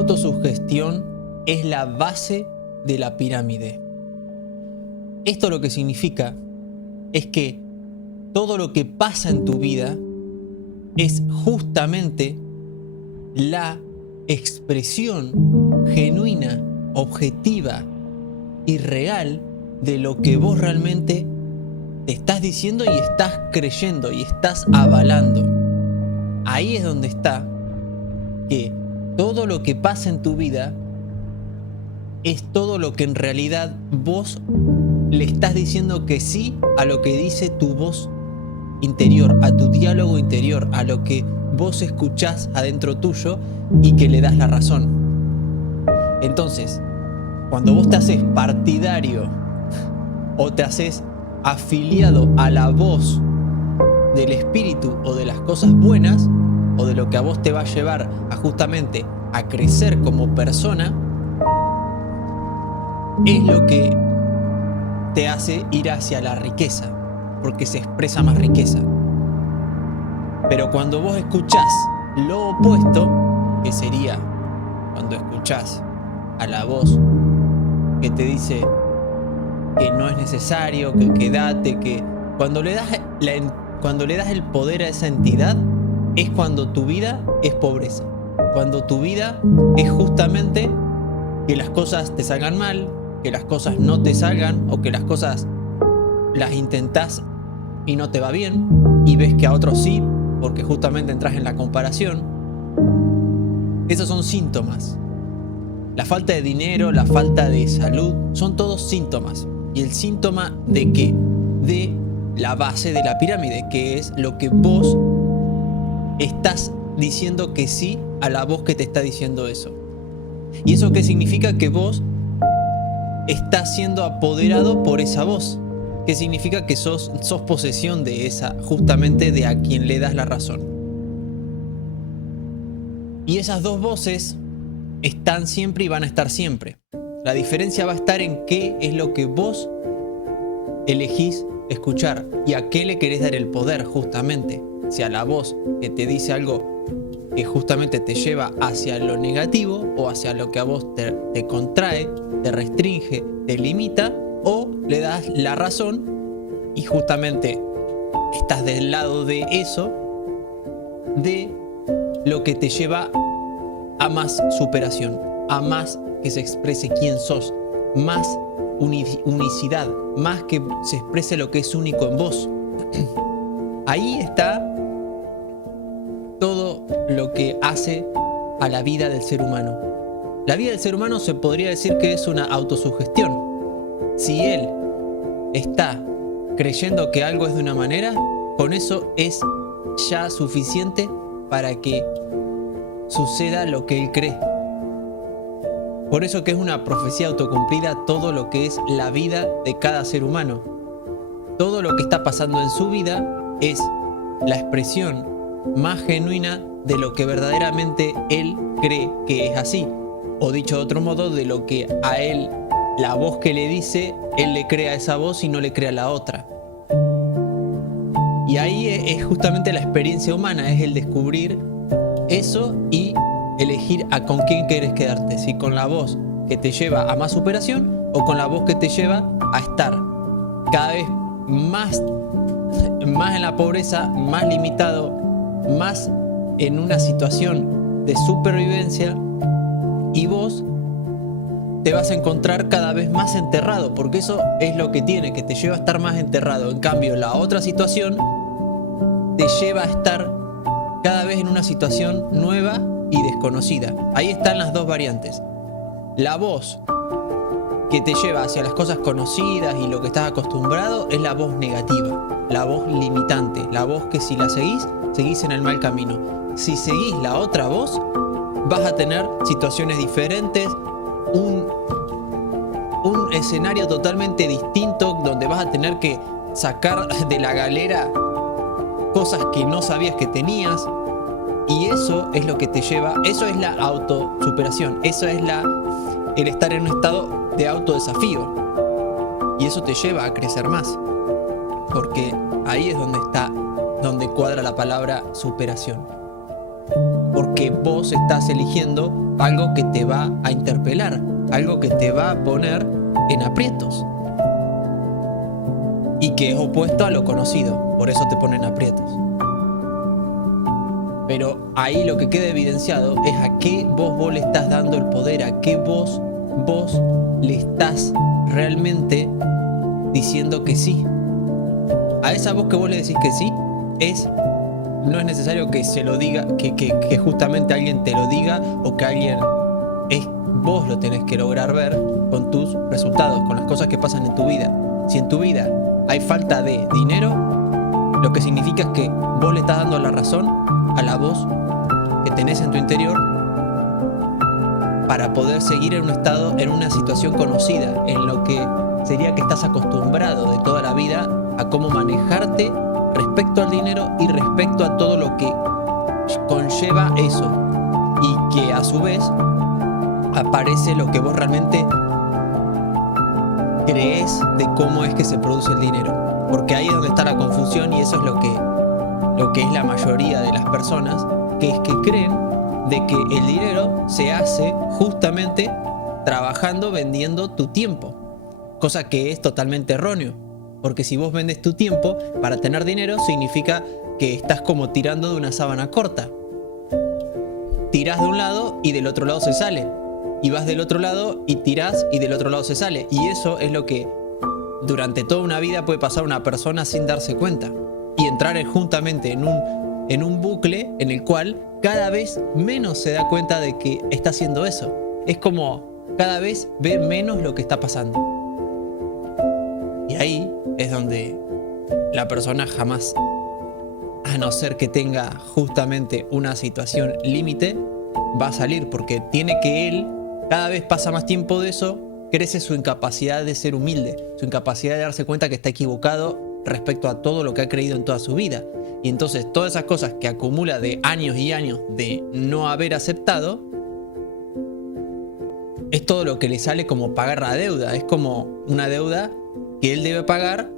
autosugestión es la base de la pirámide. Esto lo que significa es que todo lo que pasa en tu vida es justamente la expresión genuina, objetiva y real de lo que vos realmente te estás diciendo y estás creyendo y estás avalando. Ahí es donde está que todo lo que pasa en tu vida es todo lo que en realidad vos le estás diciendo que sí a lo que dice tu voz interior, a tu diálogo interior, a lo que vos escuchás adentro tuyo y que le das la razón. Entonces, cuando vos te haces partidario o te haces afiliado a la voz del espíritu o de las cosas buenas o de lo que a vos te va a llevar a justamente a crecer como persona, es lo que te hace ir hacia la riqueza, porque se expresa más riqueza. Pero cuando vos escuchás lo opuesto, que sería cuando escuchás a la voz que te dice que no es necesario, que quédate, que cuando le das el poder a esa entidad, es cuando tu vida es pobreza, cuando tu vida es justamente que las cosas te salgan mal, que las cosas no te salgan, o que las cosas las intentás y no te va bien y ves que a otros sí, porque justamente entras en la comparación. Esos son síntomas. La falta de dinero, la falta de salud, son todos síntomas. Y el síntoma de que de la base de la pirámide, que es lo que vos estás diciendo que sí a la voz que te está diciendo eso. ¿Y eso qué significa? Que vos estás siendo apoderado por esa voz. ¿Qué significa? Que sos posesión de esa, justamente de a quien le das la razón. Y esas dos voces están siempre y van a estar siempre. La diferencia va a estar en qué es lo que vos elegís escuchar y a qué le querés dar el poder justamente. Si a la voz que te dice algo que justamente te lleva hacia lo negativo o hacia lo que a vos te contrae, te restringe, te limita, o le das la razón y justamente estás del lado de eso, de lo que te lleva a más superación, a más que se exprese quién sos, más unicidad, más que se exprese lo que es único en vos. Ahí está todo lo que hace a la vida del ser humano. La vida del ser humano se podría decir que es una autosugestión. Si él está creyendo que algo es de una manera, con eso es ya suficiente para que suceda lo que él cree. Por eso que es una profecía autocumplida todo lo que es la vida de cada ser humano. Todo lo que está pasando en su vida es la expresión más genuina de lo que verdaderamente él cree que es así. O dicho de otro modo, de lo que a él, la voz que le dice, él le cree a esa voz y no le cree a la otra. Y ahí es justamente la experiencia humana, es el descubrir eso y elegir a con quién quieres quedarte. Si con la voz que te lleva a más superación o con la voz que te lleva a estar cada vez más en la pobreza, más limitado, más en una situación de supervivencia, y vos te vas a encontrar cada vez más enterrado, porque eso es lo que tiene, que te lleva a estar más enterrado. En cambio, la otra situación te lleva a estar cada vez en una situación nueva y desconocida. Ahí están las dos variantes. La voz que te lleva hacia las cosas conocidas y lo que estás acostumbrado es la voz negativa, la voz limitante, la voz que si la seguís en el mal camino. Si seguís la otra voz, vas a tener situaciones diferentes, un escenario totalmente distinto donde vas a tener que sacar de la galera cosas que no sabías que tenías, y eso es lo que te lleva, eso es la autosuperación, eso es el estar en un estado de autodesafío, y eso te lleva a crecer más, porque ahí es donde cuadra la palabra superación, porque vos estás eligiendo algo que te va a interpelar, algo que te va a poner en aprietos y que es opuesto a lo conocido, por eso te ponen aprietos. Pero ahí lo que queda evidenciado es a qué vos le estás dando el poder, a qué vos le estás realmente diciendo que sí. A esa voz que vos le decís que sí, no es necesario que se lo diga, que justamente alguien te lo diga o que alguien... Vos lo tenés que lograr ver con tus resultados, con las cosas que pasan en tu vida. Si en tu vida hay falta de dinero, lo que significa es que vos le estás dando la razón a la voz que tenés en tu interior para poder seguir en un estado, en una situación conocida, en lo que sería que estás acostumbrado de toda la vida a cómo manejarte respecto al dinero y respecto a todo lo que conlleva eso, y que a su vez aparece lo que vos realmente crees de cómo es que se produce el dinero, porque ahí es donde está la confusión, y eso es lo que es la mayoría de las personas, que es que creen de que el dinero se hace justamente trabajando, vendiendo tu tiempo, cosa que es totalmente erróneo, porque si vos vendes tu tiempo para tener dinero, significa que estás como tirando de una sábana corta. Tirás de un lado y del otro lado se sale, y vas del otro lado y tirás y del otro lado se sale, y eso es lo que durante toda una vida puede pasar una persona sin darse cuenta y entrar juntamente en un bucle en el cual cada vez menos se da cuenta de que está haciendo eso. Es como cada vez ve menos lo que está pasando, y ahí es donde la persona jamás, a no ser que tenga justamente una situación límite, va a salir, porque tiene que él, cada vez pasa más tiempo de eso, crece su incapacidad de ser humilde, su incapacidad de darse cuenta que está equivocado respecto a todo lo que ha creído en toda su vida. Y entonces todas esas cosas que acumula de años y años de no haber aceptado, es todo lo que le sale como pagar la deuda. Es como una deuda que él debe pagar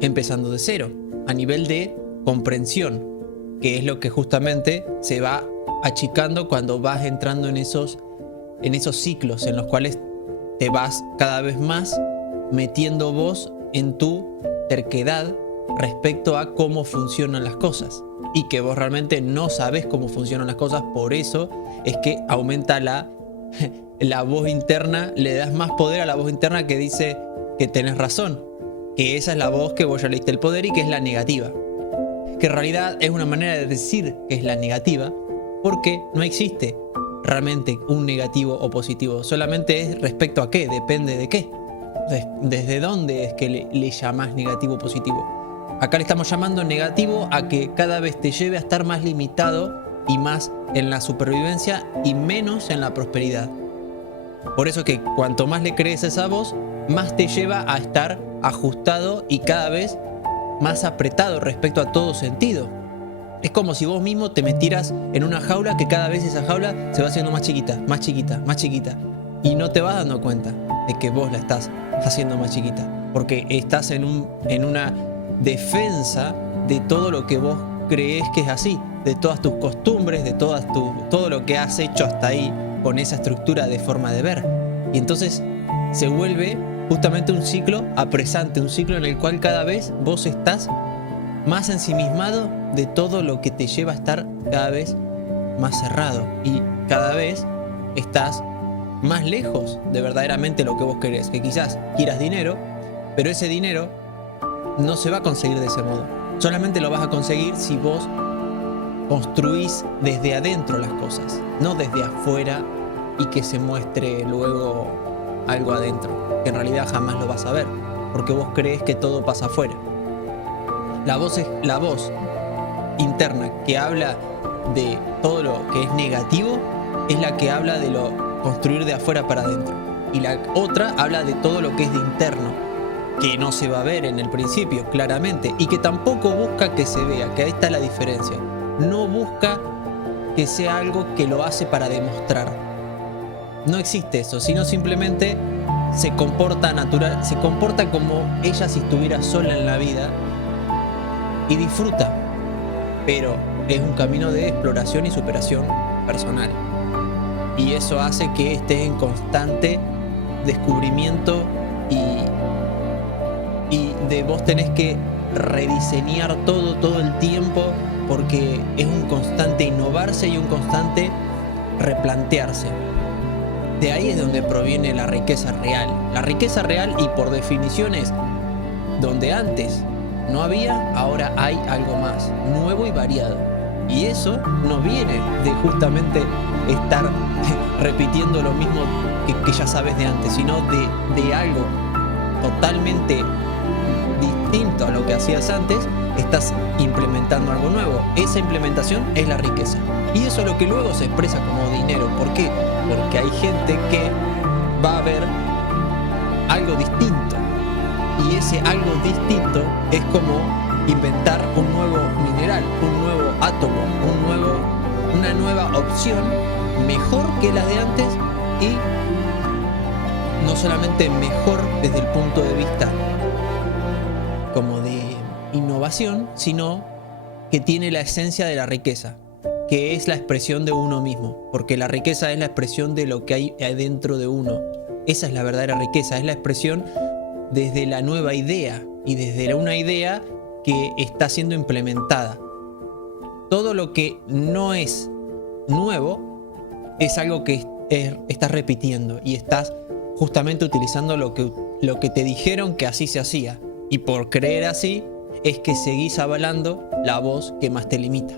empezando de cero, a nivel de comprensión, que es lo que justamente se va achicando cuando vas entrando en esos ciclos en los cuales te vas cada vez más metiendo vos en tu terquedad respecto a cómo funcionan las cosas, y que vos realmente no sabes cómo funcionan las cosas. Por eso es que aumenta la voz interna, le das más poder a la voz interna que dice que tenés razón, que esa es la voz que vos ya le diste el poder y que es la negativa, que en realidad es una manera de decir que es la negativa, porque no existe realmente un negativo o positivo, solamente es respecto a qué, depende de qué. ¿Desde dónde es que le llamas negativo o positivo? Acá le estamos llamando negativo a que cada vez te lleve a estar más limitado y más en la supervivencia y menos en la prosperidad. Por eso que cuanto más le crees a esa voz, más te lleva a estar ajustado y cada vez más apretado respecto a todo sentido. Es como si vos mismo te metieras en una jaula, que cada vez esa jaula se va haciendo más chiquita, más chiquita, más chiquita, y no te vas dando cuenta de que vos la estás haciendo más chiquita, porque estás en una defensa de todo lo que vos crees que es así, de todas tus costumbres, de todo lo que has hecho hasta ahí con esa estructura de forma de ver. Y entonces se vuelve justamente un ciclo apresante, un ciclo en el cual cada vez vos estás más ensimismado de todo lo que te lleva a estar cada vez más cerrado, y cada vez estás más lejos de verdaderamente lo que vos querés, que quizás quieras dinero, pero ese dinero no se va a conseguir de ese modo. Solamente lo vas a conseguir si vos construís desde adentro las cosas, no desde afuera y que se muestre luego algo adentro, que en realidad jamás lo vas a ver, porque vos crees que todo pasa afuera. La voz interna que habla de todo lo que es negativo es la que habla de lo construir de afuera para adentro, y la otra habla de todo lo que es de interno, que no se va a ver en el principio claramente, y que tampoco busca que se vea, que ahí está la diferencia. No busca que sea algo que lo hace para demostrar. No existe eso, sino simplemente se comporta natural, se comporta como ella si estuviera sola en la vida y disfruta, pero es un camino de exploración y superación personal. Y eso hace que estés en constante descubrimiento y de vos tenés que rediseñar todo el tiempo, porque es un constante innovarse y un constante replantearse. De ahí es donde proviene la riqueza real. La riqueza real, y por definición, es donde antes no había, ahora hay algo más, nuevo y variado. Y eso no viene de justamente estar repitiendo lo mismo que ya sabes de antes, sino de algo totalmente distinto a lo que hacías antes. Estás implementando algo nuevo. Esa implementación es la riqueza. Y eso es lo que luego se expresa como dinero. ¿Por qué? Porque hay gente que va a ver algo distinto. Y ese algo distinto es como inventar un nuevo mineral, un nuevo átomo, una nueva opción mejor que la de antes, y no solamente mejor desde el punto de vista como de innovación, sino que tiene la esencia de la riqueza, que es la expresión de uno mismo, porque la riqueza es la expresión de lo que hay adentro de uno. Esa es la verdadera riqueza, es la expresión desde la nueva idea y desde una idea que está siendo implementada. Todo lo que no es nuevo es algo que estás repitiendo y estás justamente utilizando lo que te dijeron que así se hacía, y por creer así es que seguís avalando la voz que más te limita.